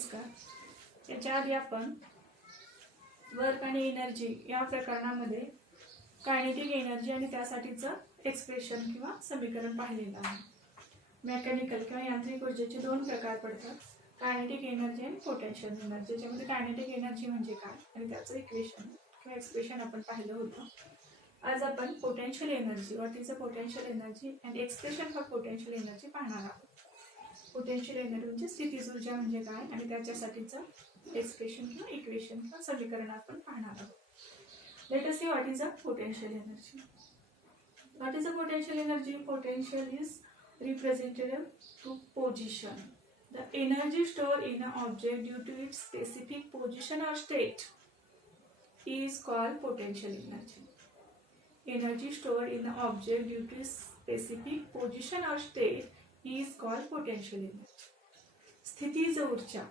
नमस्कार. याच्या आधी आपण वर्क आणि एनर्जी या प्रकरणामध्ये कायनेटिक एनर्जी आणि त्यासाठीचं एक्सप्रेशन किंवा समीकरण पाहिलेलं आहे. मेकॅनिकल किंवा यांत्रिक ऊर्जेचे दोन प्रकार पडतात, कायनेटिक एनर्जी आणि पोटेन्शियल एनर्जी. ज्यामध्ये कायनेटिक एनर्जी म्हणजे काय आणि त्याचं इक्वेशन किंवा एक्सप्रेशन आपण पाहिलं होतं. आज आपण potential energy, what is a potential energy and expression for potential energy पाहणार आहोत. पोटेन्शियल एनर्जी म्हणजे स्थितीज ऊर्जा म्हणजे काय आणि त्याच्यासाठीचं एक्सप्रेशन किंवा इक्वेशन किंवा समीकरण आपण पाहणार आहोत. Let us see what is a potential energy. What is a potential energy? Potential is representative to position. The energy stored in an object due to its specific position or state is called potential energy. Energy stored in an object due to its specific position or state is called potential energy. स्थितीज ऊर्जा.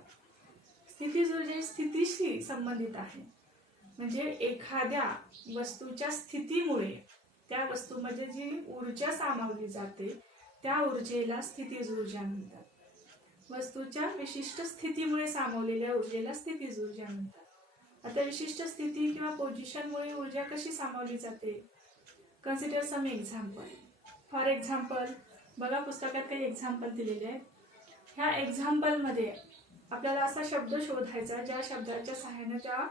स्थितीज ऊर्जा स्थितीशी संबंधित आहे. म्हणजे एखाद्या वस्तूच्या स्थितीमुळे त्या वस्तूमध्ये जी ऊर्जा सामावली जाते त्या ऊर्जेला स्थितीज ऊर्जा म्हणतात. वस्तूच्या विशिष्ट स्थितीमुळे सामावलेल्या ऊर्जेला स्थितीज ऊर्जा म्हणतात. आता विशिष्ट स्थिती किंवा पोझिशनमुळे ऊर्जा कशी सामावली जाते? Consider some example. For example, बघा पुस्तकात काही एक्झाम्पल दिलेले आहेत. ह्या एक्झाम्पलमध्ये आपल्याला असा शब्द शोधायचा ज्या शब्दाच्या सहाय्याने त्या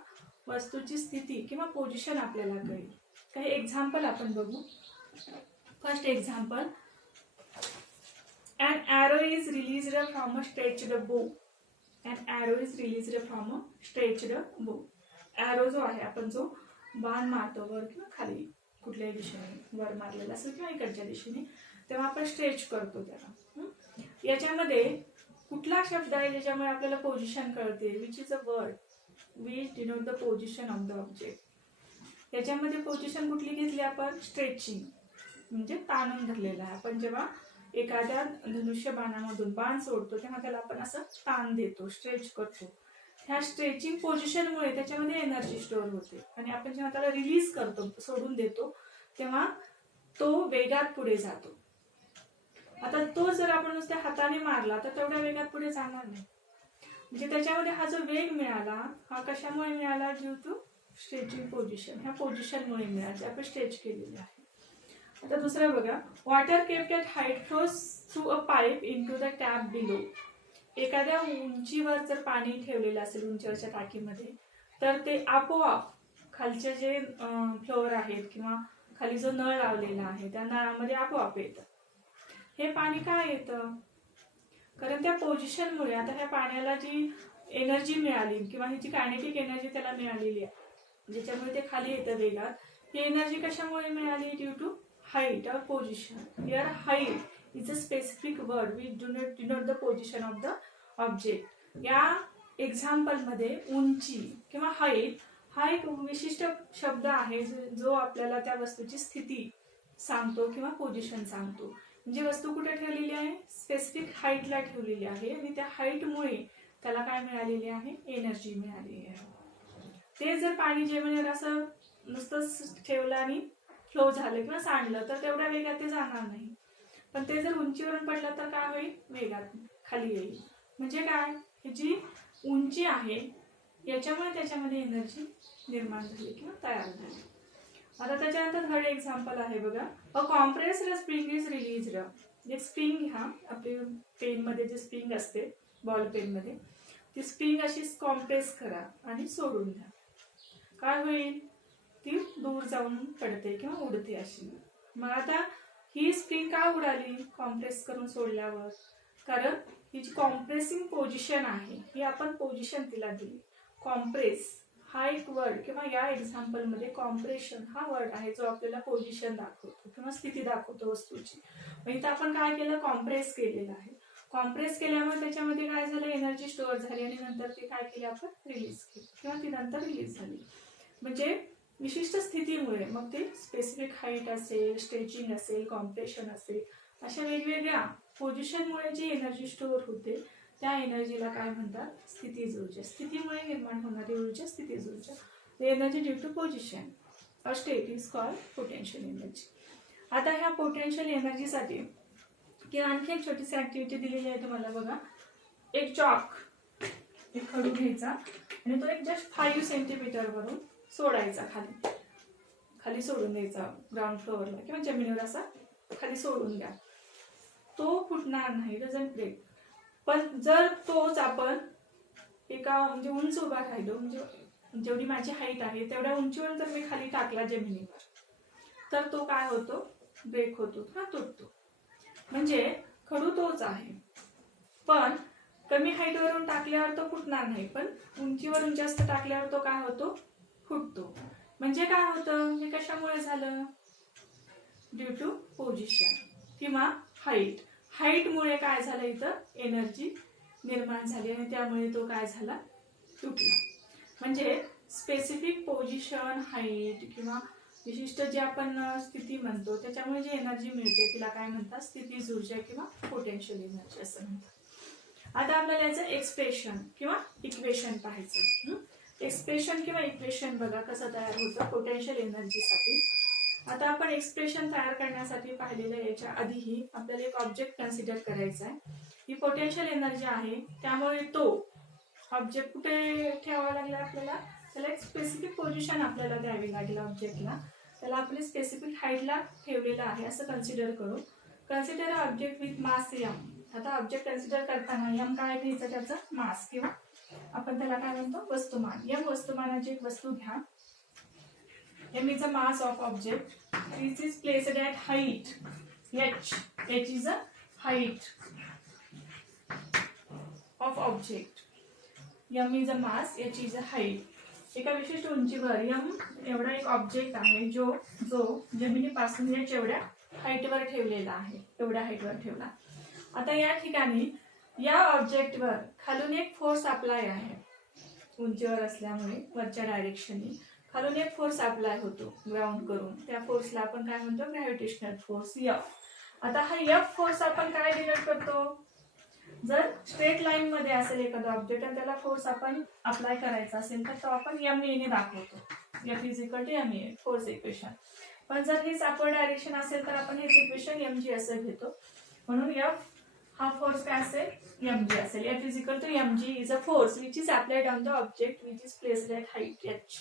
वस्तूची स्थिती किंवा पोझिशन आपल्याला कळेल. काही एक्झाम्पल आपण बघू. First example, an arrow is released from a stretched bow. An arrow is released from a stretched bow. Arrow जो आहे, आपण जो बाण मारतो वर किंवा खाली कुठल्याही दिशेने, वर मारलेला असेल किंवा इकडच्या दिशेने, तेव्हा आपण स्ट्रेच करतो त्याला. याच्यामध्ये कुठला शब्द आहे ज्याच्यामुळे आपल्याला पोझिशन कळते? Which is a word which denote the position of the object. याच्यामध्ये पोझिशन कुठली घेतली आपण? स्ट्रेचिंग, म्हणजे ताणून धरलेला आहे. आपण जेव्हा एखाद्या धनुष्य बाणामधून बाण सोडतो तेव्हा त्याला आपण असं ताण देतो, स्ट्रेच करतो. ह्या स्ट्रेचिंग पोझिशनमुळे त्याच्यामध्ये एनर्जी स्टोअर होते आणि आपण जेव्हा त्याला रिलीज करतो, सोडून देतो, तेव्हा तो वेगात पुढे जातो. आता तो जर आपण नुसत्या हाताने मारला तर तेवढ्या वेगात पुढे जाणार नाही. म्हणजे त्याच्यामध्ये हा जो वेग मिळाला हा कशामुळे मिळाला? Due to stretching position. ह्या पोझिशनमुळे मिळाला जे आपण स्ट्रेच केलेले आहे. आता दुसरं बघा, water kept at height flows through a pipe into the tap below. एखाद्या उंचीवर जर पाणी ठेवलेलं असेल उंचीवरच्या टाकीमध्ये, तर ते आपोआप खालचे जे फ्लोअर आहेत किंवा खाली जो नळ लावलेला आहे त्या नळामध्ये आपोआप येतं. हे पाणी काय येतं? कारण त्या पोझिशनमुळे. आता ह्या पाण्याला जी एनर्जी मिळाली किंवा ह्याची कायनेटिक एनर्जी त्याला मिळालेली आहे ज्याच्यामुळे ते खाली येतं वेगात, ही एनर्जी कशामुळे मिळाली? Due to height or position. Here height is a specific word which denote the position of the object. या एक्झाम्पल मध्ये उंची किंवा हाईट हा एक विशिष्ट शब्द आहे जो आपल्याला त्या वस्तूची स्थिती सांगतो किंवा पोझिशन सांगतो. म्हणजे वस्तू कुठे ठेवलेली आहे? स्पेसिफिक हाईटला ठेवलेली आहे आणि त्या हाईटमुळे त्याला काय मिळालेली आहे? एनर्जी मिळालेली आहे. ते जर पाणी जेवणावर असं नुसतं ठेवलं आणि फ्लो झालं किंवा सांडलं तर तेवढ्या वेगात ते जाणार नाही. पण ते जर उंचीवरून पडलं तर काय होईल? वेगात खाली येईल. म्हणजे काय? ही जी उंची आहे याच्यामुळे त्याच्यामध्ये एनर्जी निर्माण झाली किंवा तयार झाली. आता त्याच्यानंतर थर्ड एक्झाम्पल आहे बघा, अ कॉम्प्रेस्ड स्प्रिंग इज रिलीज्ड. एक स्प्रिंग घ्या, आपली पेनमध्ये जे स्प्रिंग असते बॉल पेनमध्ये, ती स्प्रिंग अशी कॉम्प्रेस करा आणि सोडून द्या. काय होईल? ती दूर जाऊन पडते किंवा उडते अशी. मग आता ही स्प्रिंग का उडाली? कॉम्प्रेस करून सोडल्यावर. कारण ही जी कॉम्प्रेसिंग पोझिशन आहे ही आपण पोझिशन तिला दिली. कॉम्प्रेस हा एक वर्ड किंवा या एक्झाम्पल मध्ये कॉम्प्रेशन हा वर्ड आहे जो आपल्याला पोझिशन दाखवतो किंवा स्थिती दाखवतो वस्तूची. मग इथं आपण काय केलं? कॉम्प्रेस केलेलं आहे. कॉम्प्रेस केल्यामुळे त्याच्यामध्ये काय झालं? एनर्जी स्टोअर झाली आणि नंतर ती काय केली? आपण रिलीज केली किंवा ती नंतर रिलीज झाली. म्हणजे विशिष्ट स्थितीमुळे, मग ते स्पेसिफिक हाईट असेल, स्ट्रेचिंग असेल, कॉम्प्रेशन असेल, अशा वेगवेगळ्या पोझिशनमुळे जी एनर्जी स्टोअर होते त्या एनर्जीला काय म्हणतात? स्थितीज ऊर्जा. स्थितीमुळे निर्माण होणारी ऊर्जा स्थितीज ऊर्जा. एनर्जी ड्यू टू पोझिशन और state is called potential energy. आता ह्या पोटेन्शियल एनर्जीसाठी किंवा आणखी एक छोटीशी ऍक्टिव्हिटी दिलेली आहे तुम्हाला बघा. एक चॉक एक खडू घ्यायचा आणि तो एक जस्ट 5 सेंटीमीटर वरून सोडायचा खाली खाली सोडून द्यायचा ग्राउंड फ्लोअरला किंवा जमिनीवर असा खाली सोडून द्या. तो फुटणार नाही, डझंट ब्रेक. पण जर तोच आपण एका म्हणजे उंच उभा राहिलो, म्हणजे जेवढी माझी हाईट आहे तेवढ्या उंचीवर जर मी खाली टाकला जमिनीवर, तर तो काय होतो, ब्रेक होतो किंवा तुटतो. म्हणजे खडू तोच आहे, पण कमी हाईटवरून टाकल्यावर तो फुटणार नाही, पण उंचीवरून जास्त टाकल्यावर तो काय होतो, फुटतो. म्हणजे काय होतं, हे कशामुळे झालं, ड्यू टू पोझिशन किंवा हाईट. हाईटमुळे काय झालं, इथं एनर्जी निर्माण झाली आणि त्यामुळे तो काय झाला, तुटला. म्हणजे स्पेसिफिक पोझिशन, हाईट किंवा विशिष्ट जे आपण स्थिती म्हणतो त्याच्यामुळे जी एनर्जी मिळते तिला काय म्हणतात, स्थितीज ऊर्जा किंवा पोटेन्शियल एनर्जी असं म्हणतात. आता आपल्याला याचं एक्सप्रेशन किंवा इक्वेशन पाहायचं. एक्सप्रेशन किंवा इक्वेशन बघा कसं तयार होतं पोटेन्शियल एनर्जीसाठी. आता आपण एक्सप्रेशन तयार करण्यासाठी पाहिलेलं याच्या आधीही आपल्याला एक ऑब्जेक्ट कन्सिडर करायचा आहे. ही पोटेन्शियल एनर्जी आहे, त्यामुळे तो ऑब्जेक्ट कुठे ठेवावा लागला आपल्याला, त्याला एक स्पेसिफिक पोझिशन आपल्याला द्यावी लागेल ऑब्जेक्टला. त्याला आपली स्पेसिफिक हाईटला ठेवलेलं आहे असं कन्सिडर करू. Consider object with mass M. आता ऑब्जेक्ट कन्सिडर करताना एम काय घ्यायचं, त्याचं मास किंवा आपण त्याला काय म्हणतो, वस्तुमान. एम वस्तुमानाची एक वस्तू घ्या. M is a mass of object which is placed at height h. H is a height of object. M is a mass, h is a height. एका विशिष्ट उंचीवर m एवढा एक ऑब्जेक्ट आहे जो जमिनीपासून h एवढ्या हाईटवर ठेवलेला आहे, एवढ्या हाईटवर ठेवला. आता या ठिकाणी या ऑब्जेक्टवर खालून एक फोर्स अप्लाय आहे, उंचीवर असल्यामुळे वरच्या डायरेक्शननी खालून एक फोर्स अप्लाय होतो ग्राउंड करून. त्या फोर्सला आपण काय म्हणतो, ग्रॅव्हिटेशनल फोर्स F. आता हा F फोर्स आपण काय डिनोट करतो, जर स्ट्रेट लाईन मध्ये असेल एखादा ऑब्जेक्ट आणि त्याला फोर्स आपण अप्लाय करायचा असेल तर तो आपण MA ने दाखवतो. F is equal to MA, force equation. पण जर हेच अपवर्ड डायरेक्शन असेल तर आपण हेच इक्वेशन mg असं घेतो. म्हणून F हा फोर्स काय असेल, mg असेल. F is equal to mg is a force which is applied on the object which is placed at height h.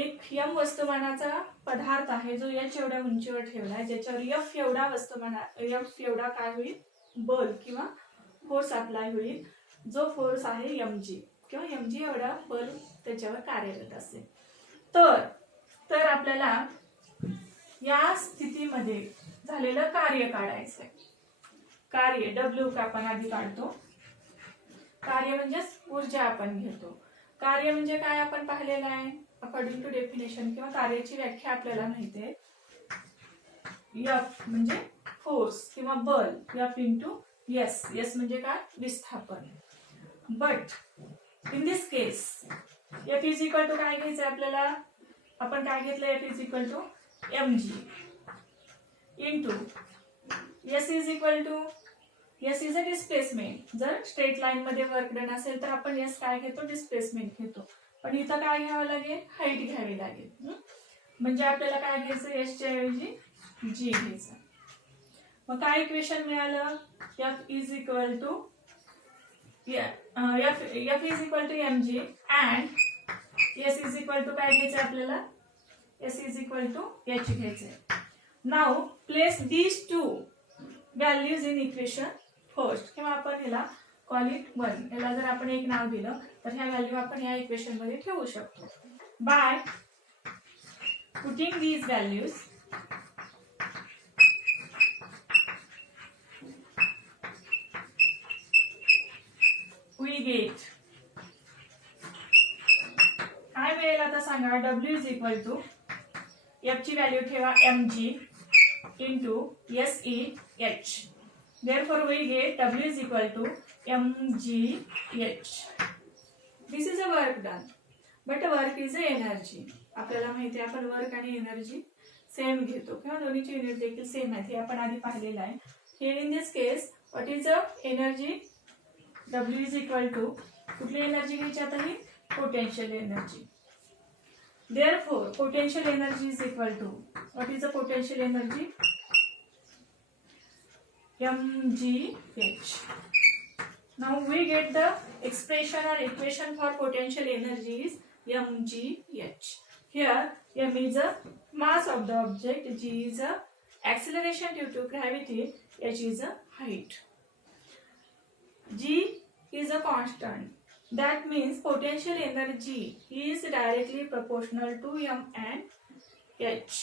एक m वस्तुमानाचा पदार्थ आहे जो h एवढ्या उंचीवर ठेवलाय, ज्याच्यावर F एवढा काय होईल, बल किंवा फोर्स अप्लाय होईल, जो फोर्स आहे mg किंवा mg एवढा बल त्याच्यावर कार्यरत असेल. तर आपल्याला या स्थितीमध्ये झालेलं कार्य काढायचंय. कार्य W का आपण आधी काढतो. कार्य म्हणजे ऊर्जा आपण घेतो. कार्य म्हणजे काय आपण पाहिलेलं आहे अकॉर्डिंग टू डेफिनेशन किंवा कार्याची व्याख्या आपल्याला माहिती आहे. F म्हणजे फोर्स किंवा बल, F इंटू S. S म्हणजे काय, विस्थापन. But in this case F is equal to काय घ्यायचं आपल्याला, आपण काय घेतलं, F is equal to mg into S is equal to, S is a displacement. जर स्ट्रेट लाईन मध्ये वर्क डन असेल तर आपण S काय घेतो, डिस्प्लेसमेंट घेतो. पण इथं काय घ्यावं लागेल, हाईट घ्यावी लागेल. म्हणजे आपल्याला काय घ्यायचं, S च्या ऐवजी G घ्यायचं. मग काय इक्वेशन मिळालं, F is equal to F is equal to mg and S is equal to काय घ्यायचं आपल्याला, S is equal to h घ्यायचंय. Now place these two values in equation first, किंवा आपण याला कॉल इट 1. याला जर आपण एक नाव दिलं तर ह्या व्हॅल्यू आपण या इक्वेशन मध्ये ठेवू शकतो. By putting these values we get, काय मिळेल आता सांगा, W is equal to F ची व्हॅल्यू ठेवा mg into SEH. Therefore we get W is equal to mgh. This is a work done, but work is a energy. आपल्याला माहिती आहे आपण वर्क आणि एनर्जी सेम घेतो किंवा दोन्हीची युनिट देखील सेम आहे, हे आपण आधी पाहिलेलं आहे. Here in this case what is the energy, W is equal to कुठली एनर्जी घ्यायची आता, ही potential energy. Therefore potential energy is equal to, what is the potential energy, mgh. Now we get the expression or equation for potential energy is mgh. Here m is a mass of the object, g is a acceleration due to gravity, h is a height. G is a constant. That means potential energy is directly proportional to m and h.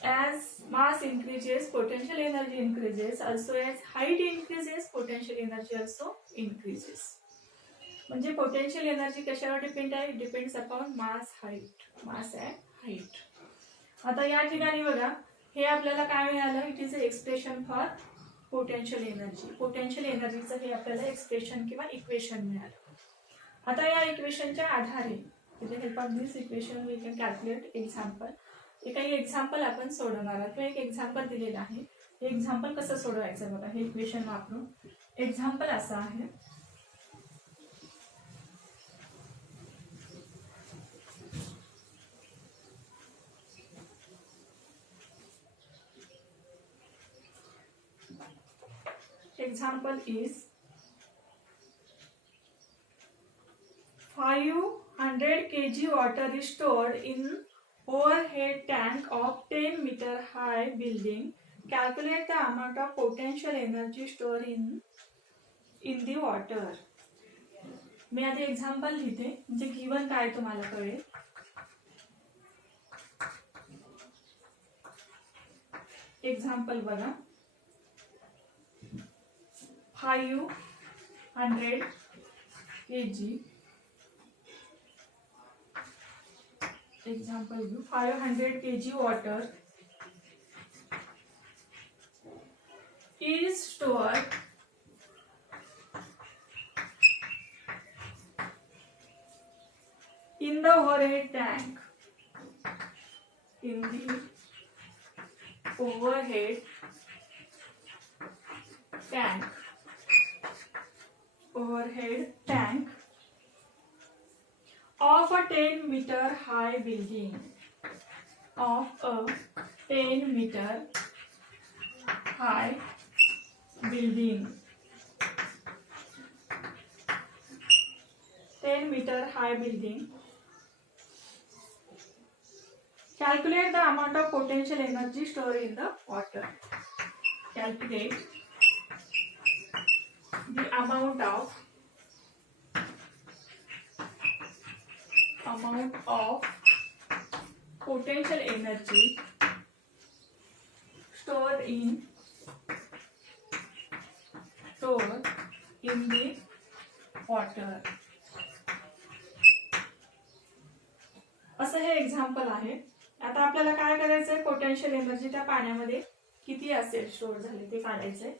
As mass increases, potential energy increases. Also, as height increases, potential energy also increases. म्हणजे potential energy कशावर depend आहे? Depends upon mass height, mass and height. आता या ठिकाणी बघा, हे आपल्याला काय मिळालं? It is a expression for potential energy. Potential एनर्जीचं हे आपल्याला एक्सप्रेशन किंवा इक्वेशन मिळालं. आता या इक्वेशनच्या आधारे, with the help of this equation we can calculate example. हे काही एक्झाम्पल आपण सोडवणार आहोत किंवा एक एक्झाम्पल दिलेलं आहे. हे एक्झाम्पल कसं सोडवायचं बघा, हे इक्वेशन वापरून. एक्झाम्पल असं आहे, example is 500 kg water is stored in overhead tank of 10 meter high building. Calculate the amount of potential energy stored in the water. मी आता एक्झाम्पल लिहिते, म्हणजे गिवन काय तुम्हाला कळेल. एक्झाम्पल बघा, 500 kg. Example 500 kg water is stored in the overhead tank. In the overhead tank. Overhead tank of a 10 meter high building. Of a 10 meter high building. 10 meter high building. Calculate the amount of potential energy stored in the water. Calculate the amount of potential energy stored in the water. असं हे example आहे. आता आपल्याला काय करायचंय? Potential energy त्या पाण्यामध्ये किती असेल स्टोअर झाले ते काढायचंय.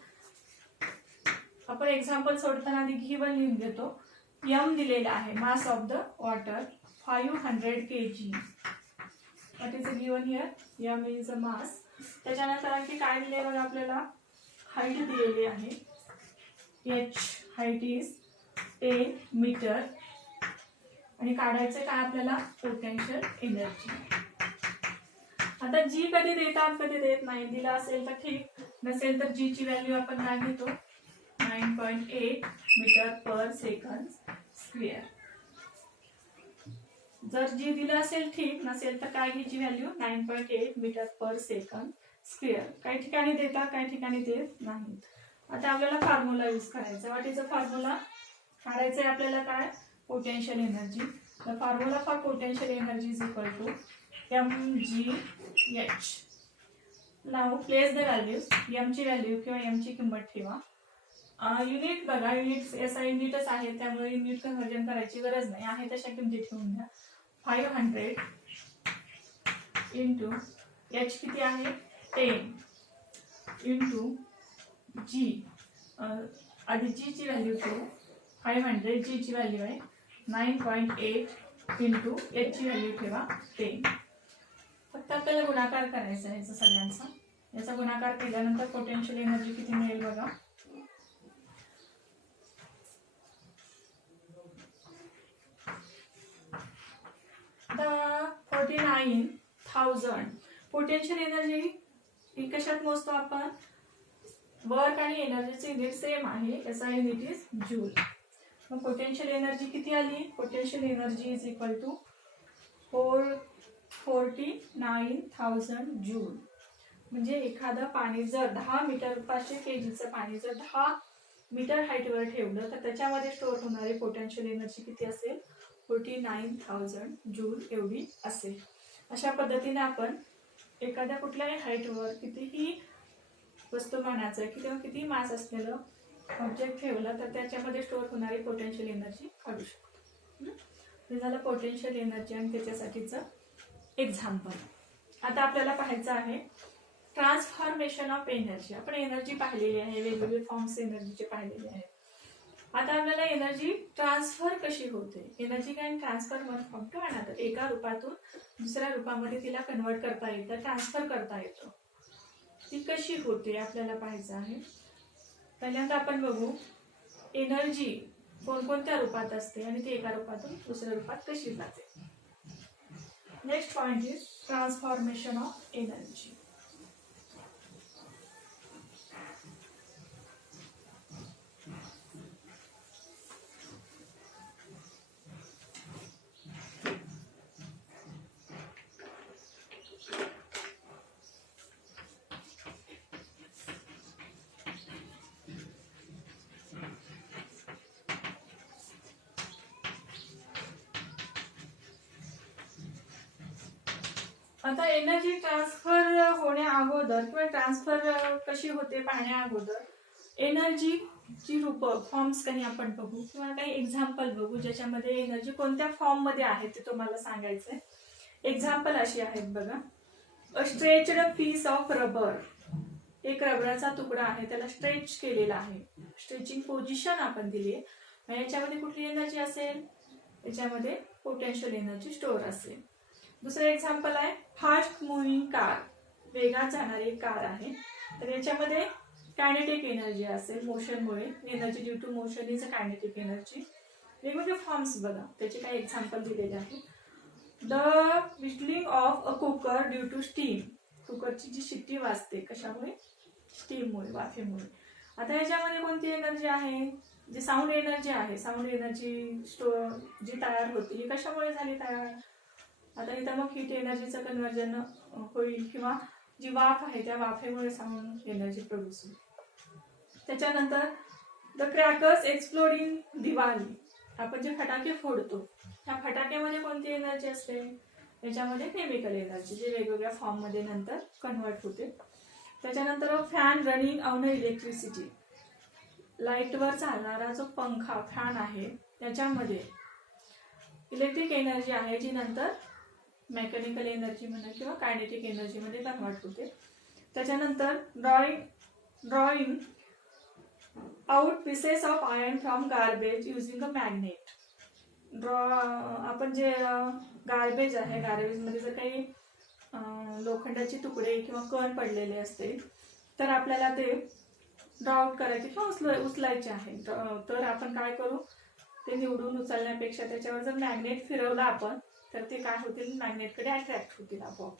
आपण एक्झाम्पल सोडताना आधी गिवन लिहून घेतो. m दिलेला आहे, mass of the water 500 kg. What is given here? m is a mass. त्याच्यानंतर आणखी काय दिले बघा, आपल्याला हाईट दिलेली आहे, h हाईट इज 10 मीटर. आणि काढायचं काय आपल्याला? Potential energy. आता जी कधी देतात कधी देत नाही. दिला असेल तर ठीक, नसेल तर जी ची व्हॅल्यू आपण काय घेतो? 9.8 मीटर पर सेकंड स्क्वेअर. जर जी दिलं असेल ठीक, नसेल तर काय घ्यायची value? 9.8 metre per second square. काही ठिकाणी देतात, काही ठिकाणी देत नाहीत. आता आपल्याला फॉर्म्युला यूज करायचा. What is a formula? काढायचंय आपल्याला काय? Potential energy. The formula for potential energy is equal to mgh. Now place the values. m ची व्हॅल्यू किंवा m ची किंमत ठेवा. युनिट बघा, युनिट एसआय युनिटच आहे, त्यामुळे युनिट कन्व्हर्जन करायची गरज नाही. आहे तशा किमती ठेवून घ्या. 500 इंटू h किती आहे? 10 इंटू g. आधी g ची व्हॅल्यू ठेवू. 500 g ची व्हॅल्यू आहे 9.8 इंटू h ची व्हॅल्यू ठेवा 10. फक्त आपल्याला गुणाकार करायचा आहे याचा सगळ्यांचा. याचा गुणाकार केल्यानंतर पोटेन्शियल एनर्जी किती मिळेल बघा. आता 49,000 पोटेन्शियल एनर्जी ही कशात मोजतो आपण? वर्क आणि एनर्जीचे युनिट सेम आहे, याचा युनिट इज जूल. मग पोटेन्शियल एनर्जी किती आली? Potential energy is equal to 49,000 joule. म्हणजे एखादं पाणी जर 10 मीटर 500 kgचं पाणी जर 10 मीटर हाईटवर ठेवलं तर त्याच्यामध्ये स्टोअर होणारी पोटेन्शियल एनर्जी किती असेल? 49,000 जूल एवढी असेल. अशा पद्धतीने आपण एखाद्या कुठल्याही हाईटवर कितीही वस्तुमानाचं किंवा किती मास असलेलं ऑब्जेक्ट ठेवलं तर त्याच्यामध्ये स्टोअर होणारी पोटेन्शियल एनर्जी काढू शकतो. हे झालं पोटेन्शियल एनर्जी आणि त्याच्यासाठीचं एक्झाम्पल. आता आपल्याला पाहायचं आहे ट्रान्सफॉर्मेशन ऑफ एनर्जी. आपण एनर्जी पाहिलेली आहे, वेगवेगळे फॉर्म्स एनर्जीचे पाहिलेले आहेत. आता आपल्याला एनर्जी ट्रान्सफर कशी होते? Energy can transfer one form to another. एका रूपातून दुसऱ्या रूपामध्ये तिला कन्वर्ट करता येतं, ट्रान्सफर करता येतं. ती कशी होते आपल्याला पाहायचं आहे. पहिल्यांदा आपण बघू एनर्जी कोणकोणत्या रूपात असते आणि ती एका रूपातून दुसऱ्या रूपात कशी जाते. Next point is transformation of energy. आता एनर्जी ट्रान्सफर होण्या अगोदर किंवा ट्रान्सफर कशी होते पाहण्या अगोदर एनर्जीची रूप फॉर्म्स काही आपण बघू किंवा काही एक्झाम्पल बघू ज्याच्यामध्ये एनर्जी कोणत्या फॉर्म मध्ये आहे ते तुम्हाला सांगायचंय. एक्झाम्पल अशी आहेत बघा. A stretched piece of rubber. एक रबराचा तुकडा आहे, त्याला स्ट्रेच केलेला आहे, स्ट्रेचिंग पोझिशन आपण दिली आहे. याच्यामध्ये कुठली एनर्जी असेल? याच्यामध्ये पोटेन्शियल एनर्जी स्टोअर असेल. दुसरं एक्झाम्पल आहे फास्ट मुव्हिंग कार. वेगात जाणारी कार आहे, तर याच्यामध्ये कायनेटिक एनर्जी असेल, मोशनमुळे. Energy due to motion is a kinetic energy. वेगवेगळे फॉर्म्स बघा, त्याचे काही एक्झाम्पल दिलेले आहेत. The whistling of a cooker due to steam. कुकरची जी शिट्टी वाजते कशामुळे? स्टीममुळे, वाफेमुळे. आता याच्यामध्ये कोणती एनर्जी आहे? जी साऊंड एनर्जी आहे. साऊंड एनर्जी जी तयार होती ही कशामुळे झाली तयार? आता इथं मग हीट एनर्जीचं कन्वर्जन होईल किंवा जी वाफ आहे त्या वाफेमुळे साऊंड एनर्जी प्रोड्यूस होईल. त्याच्यानंतर the crackers explode in Diwali. आपण जे फटाके फोडतो त्या फटाक्यामध्ये कोणती एनर्जी असते? याच्यामध्ये केमिकल एनर्जी, जे वेगवेगळ्या फॉर्म मध्ये नंतर कन्वर्ट होते. त्याच्यानंतर फॅन रनिंग ऑन इलेक्ट्रिसिटी. लाईटवर चालणारा जो पंखा फॅन आहे त्याच्यामध्ये इलेक्ट्रिक एनर्जी आहे जी नंतर मेकॅनिकल एनर्जी म्हणा किंवा कायनेटिक एनर्जी मध्ये कन्वर्ट होते. त्याच्यानंतर drawing out pieces of iron from garbage using a magnet. आपण जे गार्बेज आहे, गार्बेज मध्ये जर काही लोखंडाचे तुकडे किंवा कण पडलेले असते तर आपल्याला ते ड्रॉ आउट करायचे किंवा उचलायचे आहे. तर आपण काय करू? ते निवडून उचलण्यापेक्षा त्याच्यावर जर मॅग्नेट फिरवलं आपण तर ते काय होतील? मॅग्नेटकडे अट्रॅक्ट होतील आपोआप.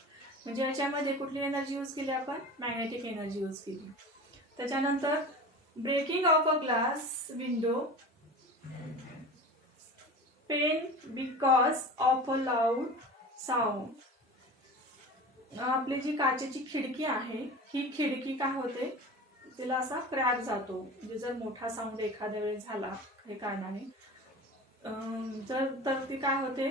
म्हणजे याच्यामध्ये कुठली एनर्जी यूज केली आपण? मॅग्नेटिक एनर्जी यूज केली. त्याच्यानंतर breaking off a glass window pane because of a loud sound. आपली जी काचेची खिडकी आहे ही खिडकी काय होते? तिला असा क्रॅक जातो. म्हणजे जर मोठा साऊंड एखाद्या वेळेस झाला काही कारणाने तर ती काय होते?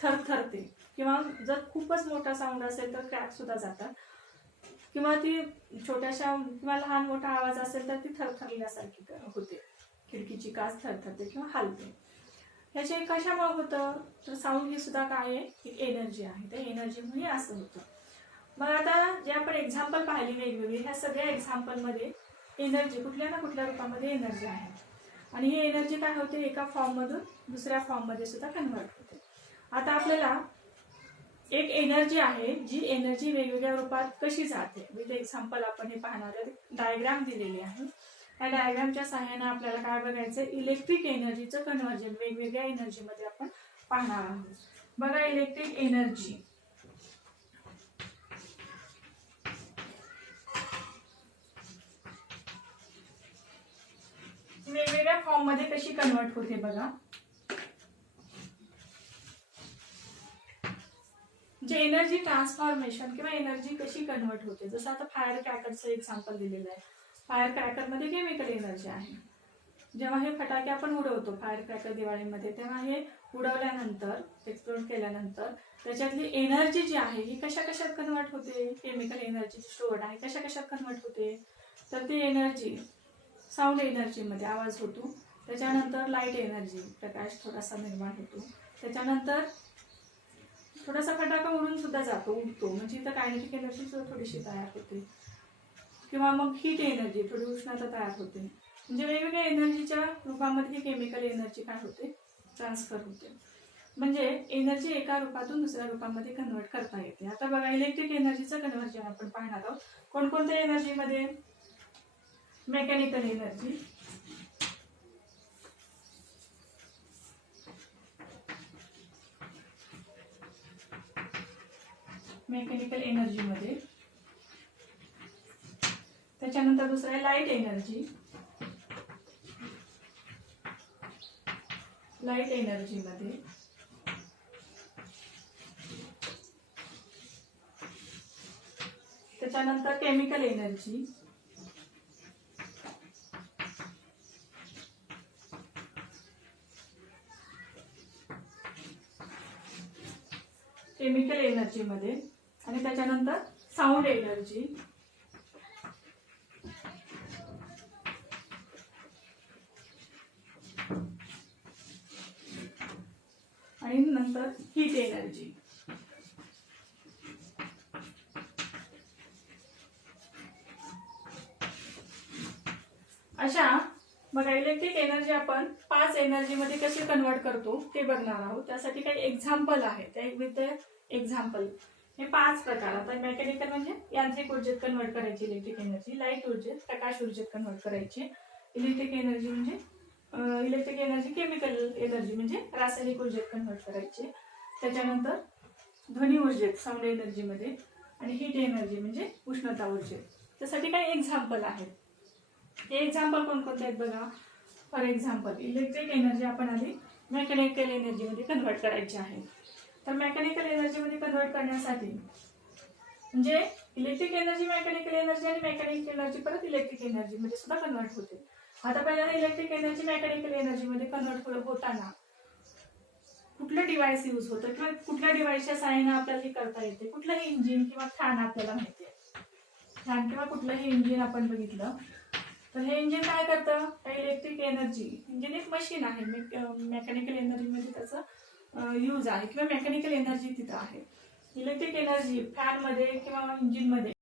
थरथरते. किंवा जर खूपच मोठा साऊंड असेल तर क्रॅक सुद्धा जातात. किंवा ती छोट्याशा किंवा लहान मोठा आवाज असेल तर ती थरथरल्यासारखी होते. खिडकीची काच थरथरते किंवा हलते. ह्याचे कशामुळे होतं? तर साऊंड ही सुद्धा काय आहे? एक एनर्जी आहे. त्या एनर्जीमुळे असं होतं. मग आता जे आपण एक्झाम्पल पाहिली वेगवेगळी, ह्या सगळ्या एक्झाम्पल मध्ये एनर्जी कुठल्या ना कुठल्या रूपामध्ये एनर्जी आहे. आणि ही एनर्जी काय होते? एका फॉर्म मधून दुसऱ्या फॉर्म मध्ये सुद्धा कन्वर्ट होते. आता आपल्याला एक एनर्जी आहे जी एनर्जी वेगवेगळ्या रूपात कशी जाते विथ एक्झाम्पल आपण हे पाहणार आहे. डायग्राम दिलेली आहे. या डायग्रामच्या सहाय्याने आपल्याला काय बघायचं? इलेक्ट्रिक एनर्जीचं कन्वर्जन वेगवेगळ्या एनर्जी मध्ये आपण पाहणार आहोत. बघा इलेक्ट्रिक एनर्जी. फॉर्म मध्ये कशी कन्वर्ट होते बघा. जे एनर्जी ट्रान्सफॉर्मेशन किंवा एनर्जी कशी कन्वर्ट होते, जसं आता फायर क्रॅकरचं एक्झाम्पल दिलेलं आहे. फायर क्रॅकरमध्ये केमिकल एनर्जी आहे. जेव्हा हे फटाके आपण उडवतो फायर क्रॅकर दिवाळीमध्ये, तेव्हा हे उडवल्यानंतर एक्सप्लोड केल्यानंतर त्याच्यातली एनर्जी जी आहे ही कशा कशात कन्वर्ट होते, केमिकल एनर्जी स्टोअर्ड आहे कशा कशात कन्वर्ट होते. तर ती एनर्जी साऊंड एनर्जीमध्ये आवाज होतो, त्याच्यानंतर लाईट एनर्जी प्रकाश थोडासा निर्माण होतो, त्याच्यानंतर थोडासा फटाका उडून सुद्धा जातो, उडतो, म्हणजे इथं कायनेटिक एनर्जी सुद्धा थोडीशी तयार होते, किंवा मग हीट एनर्जी थोडी उष्णता तयार होते. म्हणजे वेगवेगळ्या एनर्जीच्या रूपामध्ये ही केमिकल एनर्जी काय होते, ट्रान्सफर होते. म्हणजे एनर्जी एका रूपातून दुसऱ्या रूपामध्ये कन्वर्ट करता येते. आता बघा इलेक्ट्रिक एनर्जीचं कन्व्हर्जन आपण पाहणार आहोत. कोणकोणत्या एनर्जीमध्ये, मेकॅनिकल एनर्जी, मेकॅनिकल एनर्जीमध्ये, त्याच्यानंतर दुसरं आहे लाईट एनर्जी, लाईट एनर्जीमध्ये, त्याच्यानंतर केमिकल एनर्जी, केमिकल एनर्जीमध्ये, आणि त्याच्यानंतर साऊंड एनर्जी, आणि नंतर हीट एनर्जी. अशा बघा इलेक्ट्रिक एनर्जी आपण 5 एनर्जीमध्ये कशी कन्वर्ट करतो ते बघणार आहोत. त्यासाठी काही एक्झाम्पल आहे, त्या विथ एक्झाम्पल हे 5 प्रकार. आता मेकॅनिकल म्हणजे यांत्रिक ऊर्जेत कन्वर्ट करायची इलेक्ट्रिक एनर्जी, लाईट ऊर्जेत प्रकाश ऊर्जेत कन्वर्ट करायची, इलेक्ट्रिक एनर्जी म्हणजे इलेक्ट्रिक एनर्जी केमिकल एनर्जी म्हणजे रासायनिक ऊर्जेत कन्वर्ट करायची, त्याच्यानंतर ध्वनी ऊर्जेत साऊंड एनर्जीमध्ये, आणि हीट एनर्जी म्हणजे उष्णता ऊर्जेत. त्यासाठी काही एक्झाम्पल आहेत. हे एक्झाम्पल कोणकोणते आहेत बघा. फॉर एक्झाम्पल इलेक्ट्रिक एनर्जी आपण आधी मेकॅनिकल एनर्जीमध्ये कन्वर्ट करायची आहे. तर मेकॅनिकल एनर्जीमध्ये कन्वर्ट करण्यासाठी म्हणजे इलेक्ट्रिक एनर्जी मेकॅनिकल एनर्जी आणि मेकॅनिकल एनर्जी परत इलेक्ट्रिक एनर्जीमध्ये सुद्धा कन्वर्ट होते. आता पहिल्यांदा इलेक्ट्रिक एनर्जी मेकॅनिकल एनर्जीमध्ये कन्वर्ट होताना कुठलं डिव्हाइस यूज होतं किंवा कुठल्या डिव्हाइसच्या सहाय्याने आपल्याला हे करता येते. कुठलंही इंजिन किंवा फॅन आपल्याला माहिती आहे, फॅन किंवा कुठलंही इंजिन आपण बघितलं तर हे इंजिन काय करतं, इलेक्ट्रिक एनर्जी, इंजिन एक मशीन आहे, मेकॅनिकल एनर्जीमध्ये त्याचं यूज आहे किंवा मेकॅनिकल एनर्जी तिथं आहे. इलेक्ट्रिक एनर्जी फॅनमध्ये किंवा इंजिनमध्ये